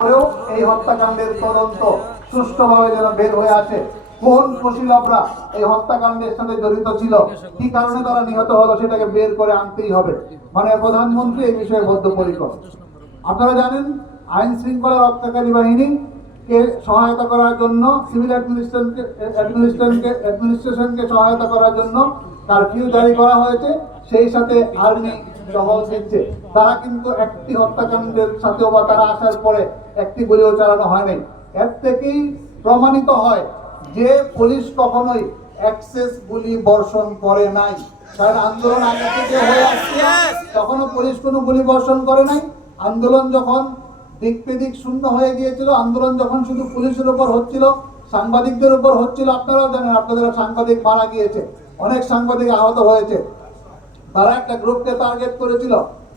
এই হত্যাকাণ্ডের তদন্ত সুষ্ঠুভাবে যেন বের হয়ে আসে। কোন কুশীলবরা এই হত্যাকাণ্ডের সাথে জড়িত ছিল, কি কারণে তারা নিহত হলো, সেটাকে বের করে আনতেই হবে। মানে প্রধানমন্ত্রী এই বিষয়ে বদ্ধপরিকর। আপনারা জানেন, আইন শৃঙ্খলা রক্ষাকারী বাহিনী কে সহায়তা করার জন্য, সিভিল অ্যাডমিনিস্ট্রেশনকে সহায়তা করার জন্য কারফিউ জারি করা হয়েছে। সেই সাথে আর্মি টহল দিচ্ছে। তারা কিন্তু একটি হত্যাকাণ্ডের সাথেও বা তারা আসার পরে একটি গুলিও চালানো হয় নাই। এর থেকেই প্রমাণিত হয় যে পুলিশ কখনোই এক্সেস গুলি বর্ষণ করে নাই। কারণ আন্দোলন আগে থেকে হয়ে আসছে, তখনও পুলিশ কোনো গুলি বর্ষণ করে নাই। আন্দোলন যখন দিক বেদিক শূন্য হয়ে গিয়েছিল, আন্দোলন যখন শুধু পুলিশের উপর হচ্ছিল, সাংবাদিকদের উপর হচ্ছিল, আপনারাও জানেন, আপনাদের সাংবাদিক মারা গিয়েছে, অনেক সাংবাদিক আহত হয়েছে। তারা একটা গ্রুপকে টার্গেট করেছিল,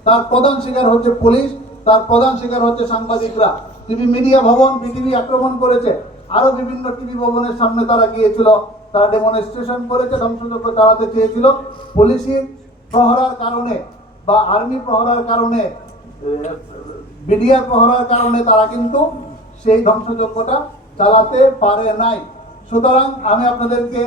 তার প্রধান শিকার হচ্ছে পুলিশ, তার প্রধান শিকার হচ্ছে সাংবাদিকরা। টিভি মিডিয়া ভবন বিটিভি আক্রমণ করেছে, আরো বিভিন্ন টিভি ভবনের সামনে তারা গিয়েছিল, তারা ডেমনস্ট্রেশন করেছে, ধ্বংসযজ্ঞ চালাতে চেয়েছিল। পুলিশের প্রহরার কারণে বা আর্মি প্রহরার কারণে, বিডিআর প্রহরার কারণে তারা কিন্তু সেই ধ্বংসযজ্ঞটা চালাতে পারে নাই। সুতরাং আমি আপনাদেরকে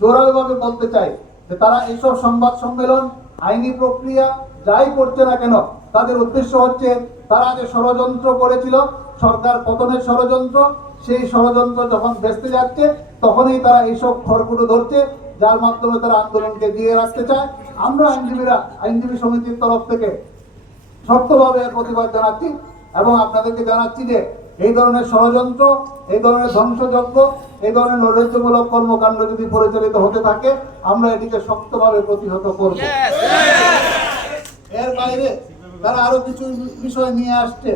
জোরালোভাবে বলতে চাই যে তারা এইসব সংবাদ সম্মেলন, আইনি প্রক্রিয়া যাই করছে না কেন, তাদের উদ্দেশ্য হচ্ছে তারা যে ষড়যন্ত্র করেছিল, সরকার পতনের ষড়যন্ত্র, সেই ষড়যন্ত্র যখন ভেস্তে যাচ্ছে তখনই তারা এইসব খড়কুটো ধরছে, যার মাধ্যমে তারা আন্দোলনকে জিয়ে রাখতে চায়। আমরা আইনজীবী সমিতির তরফ থেকে শক্তভাবে প্রতিবাদ জানাচ্ছি এবং আপনাদেরকে জানাচ্ছি যে এই ধরনের ষড়যন্ত্র, এই ধরনের ধ্বংসযজ্ঞ, এই ধরনের নৈরাজ্যমূলক কর্মকাণ্ড যদি পরিচালিত হতে থাকে, আমরা এটিকে শক্তভাবে প্রতিহত করব। এর বাইরে তারা আরো কিছু বিষয় নিয়ে আসছে,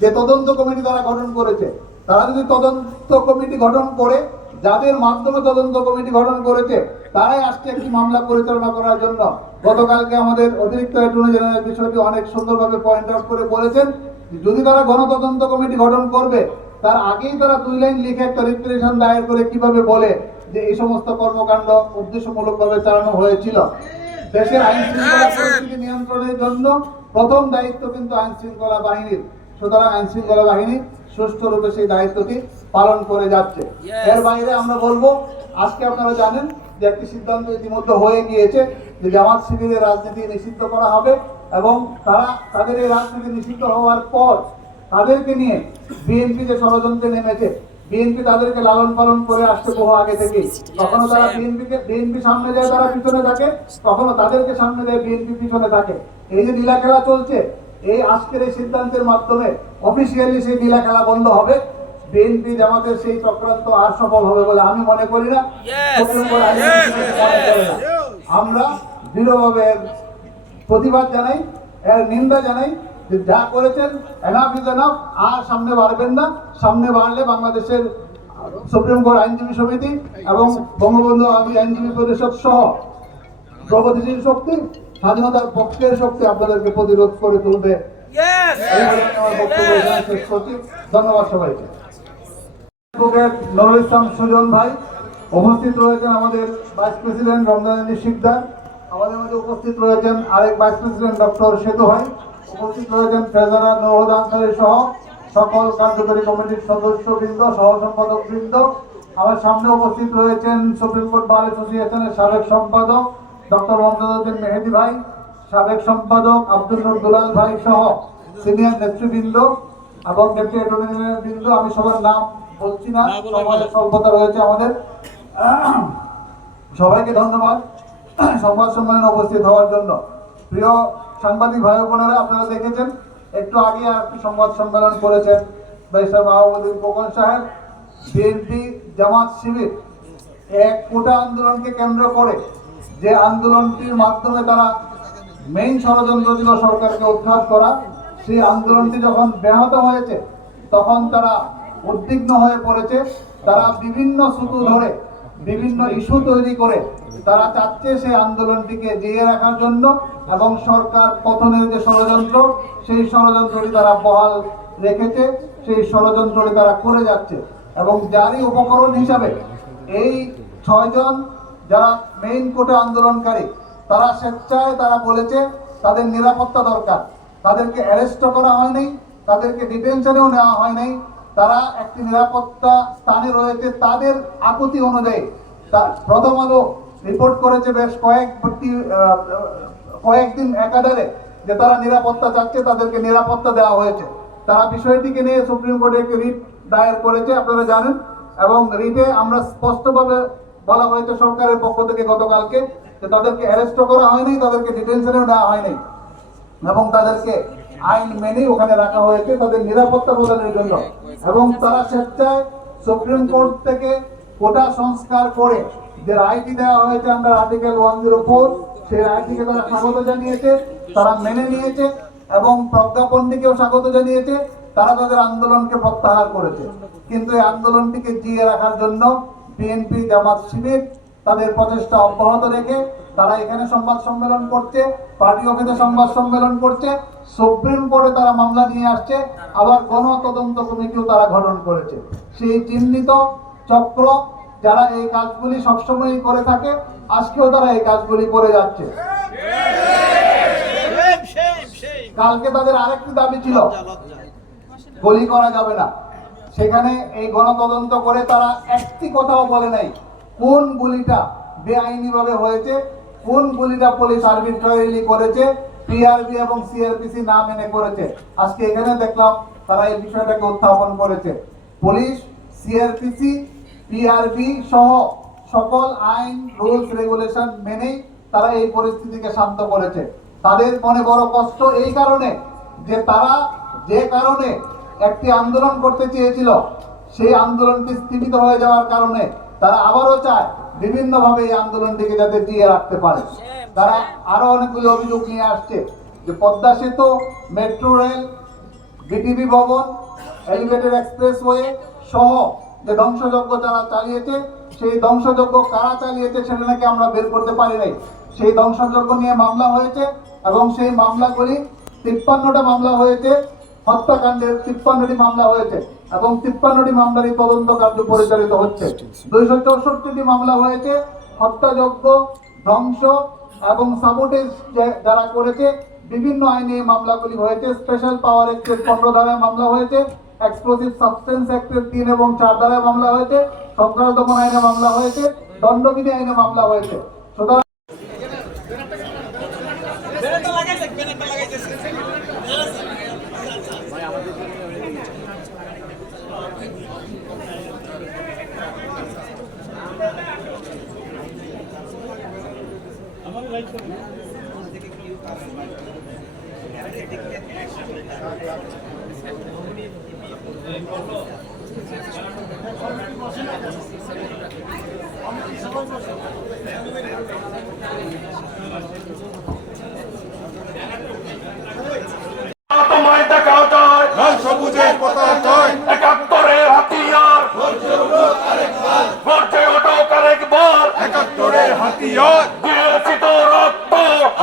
যে তদন্ত কমিটি তারা গঠন করেছে। তারা যদি তদন্ত কমিটি গঠন করে, যাদের মাধ্যমে তদন্ত কমিটি গঠন করেছে তারাই আজকে একটি মামলা পরিচালনা করার জন্য, গতকালকে আমাদের অতিরিক্ত অ্যাটর্নি জেনারেল বিষয়টি অনেক সুন্দরভাবে পয়েন্ট আউট করে বলেছেন, যদি তারা গণতদন্ত কমিটি গঠন করবে, তার আগেই তারা 2 লাইন লিখে একটা রিপ্রেজেন্টেশন দায়ের করে কিভাবে বলে যে এই সমস্ত কর্মকাণ্ড উদ্দেশ্যমূলকভাবে চালানো হয়েছিল। দেশের আইন শৃঙ্খলা পরিস্থিতি নিয়ন্ত্রণের জন্য প্রথম দায়িত্ব কিন্তু আইন শৃঙ্খলা বাহিনীর। সুতরাং আইন শৃঙ্খলা বাহিনী সুষ্ঠুরূপে সেই দায়িত্বটি পালন করে যাচ্ছে। এর বাইরে আমরা বলবো, আজকে আপনারা জানেন যে একটি সিদ্ধান্ত ইতিমধ্যে হয়ে গিয়েছে যে জামাত শিবিরের রাজনীতি নিষিদ্ধ করা হবে এবং তাদের এই রাজনীতি নিষিদ্ধ হওয়ার পর তাদেরকে নিয়ে বিএনপি যে ষড়যন্ত্রে নেমেছে, বিএনপি তাদেরকে লালন পালন করে আসছে বহু আগে থেকেই। কখনো তারা বিএনপি সামনে যায়, তারা পিছনে থাকে, কখনো তাদেরকে সামনে যায়, বিএনপি পিছনে থাকে। এই যে লীলা খেলা চলছে, এই আজকের এই সিদ্ধান্তের মাধ্যমে অফিসিয়ালি সেই লীলা খেলা বন্ধ হবে। বিএনপি জামাতের সেই চক্রান্ত আর সফল হবে বলে আমি মনে করি না। আমরা দৃঢ়ভাবে প্রতিবাদ জানাই, এর নিন্দা জানাই যে যা করেছেন এনাফ ইজ এনাফ, আর সামনে বাড়বেন না। সামনে বাড়লে বাংলাদেশের সুপ্রিম কোর্ট আইনজীবী সমিতি এবং বঙ্গবন্ধু আইনজীবী পরিষদ সহ প্রগতিশীল শক্তি, স্বাধীনতার পক্ষের শক্তি আপনাদেরকে প্রতিরোধ করে তুলবে। ধন্যবাদ সবাইকে। নুরুল ইসলাম সুজন ভাই উপস্থিত রয়েছেন, আমাদের ভাইস প্রেসিডেন্ট রমজান আলী শিকদার, আমাদের মধ্যে উপস্থিত রয়েছেন আরেক ভাইস প্রেসিডেন্ট ডক্টর সেতু ভাই, উপস্থিত রয়েছেন ট্রেজারার নওরোদ আনসারী সহ সকল কার্যকরী কমিটির সদস্যবৃন্দ, সহ সম্পাদক বৃন্দ। আমার সামনে উপস্থিত রয়েছেন সুপ্রিম কোর্ট বার অ্যাসোসিয়েশনের সাবেক সম্পাদক ডক্টর মমতাজউদ্দিন মেহেদি ভাই, সাবেক সম্পাদক আব্দুল নূর দুলাল ভাই সহ সিনিয়র নেতৃবৃন্দ এবং ডেপুটি অ্যাটর্নি জেনারেল বৃন্দ। আমি সবার নাম বলছি না, সবাই স্বল্পতা রয়েছে আমাদের। সবাইকে ধন্যবাদ সংবাদ সম্মেলনে উপস্থিত হওয়ার জন্য। প্রিয় সাংবাদিক ভাই বোনেরা, আপনারা দেখেছেন একটু আগে একটি সংবাদ সম্মেলন করেছেন ব্যারিস্টার মাহবুবুদ্দিন খোকন সাহেব। বিএনপি জামাত শিবির এক কোটা আন্দোলনকে কেন্দ্র করে, যে আন্দোলনটির মাধ্যমে তারা মেইন ষড়যন্ত্র ছিল সরকারকে উৎখাত করা, সেই আন্দোলনটি যখন ব্যাহত হয়েছে তখন তারা উদ্বিগ্ন হয়ে পড়েছে। তারা বিভিন্ন সুতো ধরে, বিভিন্ন ইস্যু তৈরি করে তারা চাচ্ছে সেই আন্দোলনটিকে জিয়ে রাখার জন্য এবং সরকার পতনের যে ষড়যন্ত্র, সেই ষড়যন্ত্রটি তারা বহাল রেখেছে, সেই ষড়যন্ত্রটি তারা করে যাচ্ছে। এবং যারই উপকরণ হিসাবে এই 6 জন যারা মেইন কোটা আন্দোলনকারী, তারা স্বেচ্ছায় তারা বলেছে তাদের নিরাপত্তা দরকার। তাদেরকে অ্যারেস্ট করা হয় নাই, তাদেরকে ডিটেনশনেও নেওয়া হয় নাই। তারা একটি নিরাপত্তা স্থানে রয়েছে তাদের আকুতি অনুযায়ী। প্রথম আলো রিপোর্ট করেছে বেশ কয়েকদিন একাধারে যে তারা নিরাপত্তা চাচ্ছে, তাদেরকে নিরাপত্তা দেওয়া হয়েছে। তারা বিষয়টিকে নিয়ে সুপ্রিম কোর্টে একটি রিট দায়ের করেছে, আপনারা জানেন। এবং রিটে আমরা স্পষ্টভাবে বলা হয়েছে সরকারের পক্ষ থেকে গতকালকে যে তাদেরকে অ্যারেস্ট করা হয়নি, তাদেরকে ডিটেনশনেও নেওয়া হয়নি এবং তাদেরকে আইন মেনে ওখানে রাখা হয়েছে তাদের নিরাপত্তা প্রদানের জন্য। এবং তারা স্বেচ্ছায় সুপ্রিম কোর্ট থেকে কোটা সংস্কার করে যে রায়টি দেওয়া হয়েছে আন্ডার আর্টিকেল 104, সেই রায়টিকে তারা স্বাগত জানিয়েছে, তারা মেনে নিয়েছে এবং প্রজ্ঞাপনটিকেও স্বাগত জানিয়েছে। তারা তাদের আন্দোলনকে প্রত্যাহার করেছে, কিন্তু এই আন্দোলনটিকে জিয়ে রাখার জন্য বিএনপি, জামাত, শিবির তাদের প্রচেষ্টা অব্যাহত রেখে তারা এখানে সংবাদ সম্মেলন করছে, পার্টি অফিসে সংবাদ সম্মেলন করছে, সুপ্রিম কোর্টে তারা মামলা নিয়ে আসছে, আবার গণতদন্ত কমিটিও তারা গঠন করেছে। সেই চিহ্নিত চক্র যারা এই কাজগুলি সবসময় করে থাকে, আজকেও তারা এই কাজগুলি করে যাচ্ছে। কালকে তাদের আরেকটি দাবি ছিল গুলি করা যাবে না। সেখানে এই গণতদন্ত করে তারা একটি কথাও বলে নাই কোন গুলিটা বেআইনি ভাবে হয়েছে, কোন গুলিটা পুলিশ আরবিট্রারিলি করেছে, পিআরবি এবং সিআরপিসি না মেনে করেছে। আজকে এখানে দেখলাম তারা এই বিষয়টাকে উত্থাপন করেছে। পুলিশ, সিআরপিসি, পিআরবি সহ সকল আইন, রুলস, রেগুলেশন মেনেই তারা এই পরিস্থিতিকে শান্ত করেছে। তাদের মনে বড় কষ্ট এই কারণে যে তারা যে কারণে একটি আন্দোলন করতে চেয়েছিল, সেই আন্দোলনটি স্থগিত হয়ে যাওয়ার কারণে তারা আবারও চায় বিভিন্নভাবে এই আন্দোলনটিকে যাতে জিয়ে রাখতে পারে। তারা আরো অনেকগুলো অভিযোগ নিয়ে আসছে যে পদ্মা সেতু, মেট্রো রেল, বিটিভি ভবন, এলিভেটেড এক্সপ্রেসওয়ে সহ যে ধ্বংসযজ্ঞ যারা চালিয়েছে, সেই ধ্বংসযজ্ঞ কারা চালিয়েছে সেটা নাকি আমরা বের করতে পারি নাই। সেই ধ্বংসযজ্ঞ নিয়ে মামলা হয়েছে এবং সেই মামলাগুলি 53টা মামলা হয়েছে, হত্যাকাণ্ডের 53টি মামলা হয়েছে এবং 53টি মামলারই তদন্ত কার্য পরিচালিত হচ্ছে। 264টি মামলা হয়েছে হত্যাযজ্ঞ, ধ্বংস এবং সাবোটেজ যারা করেছে, বিভিন্ন আইনে মামলাগুলি হয়েছে। স্পেশাল পাওয়ার অ্যাক্টের 15 ধারায় মামলা হয়েছে, এক্সপ্লোসিভ সাবস্টেন্স অ্যাক্টের 3 এবং 4 ধারায় মামলা হয়েছে, সন্ত্রাস দমন আইনে মামলা হয়েছে, দণ্ডবিধি আইনে মামলা হয়েছে। সুতরাং তোমায় দেখাও যায় লাল সবুজের পতাকায় ৭১-এর হাতিয়ার গর্জে ওঠো আরেকবার ৭১-এর হাতিয়ার দিয়েছি তো রক্ত,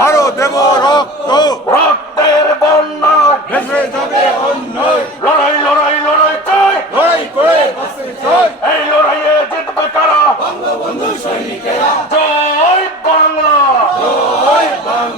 আরো দেব রক্ত, রক্তের বন্যায় ভেসে যাবে অন্যায়, লড়াই লড়াই লড়াই চাই, লড়াই করে বাঁচতে চাই, এই লড়াইয়ে জিতবে কারা? বঙ্গবন্ধু সৈনিকেরা, জয় বাংলা। জয় বাংলা।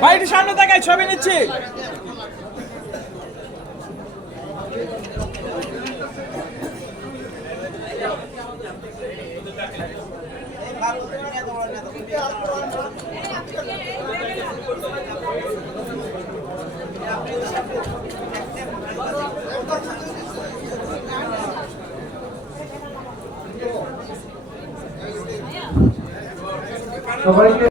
ভাই একটু সামনে তাকাই, ছবি নিচ্ছি। সবাইকে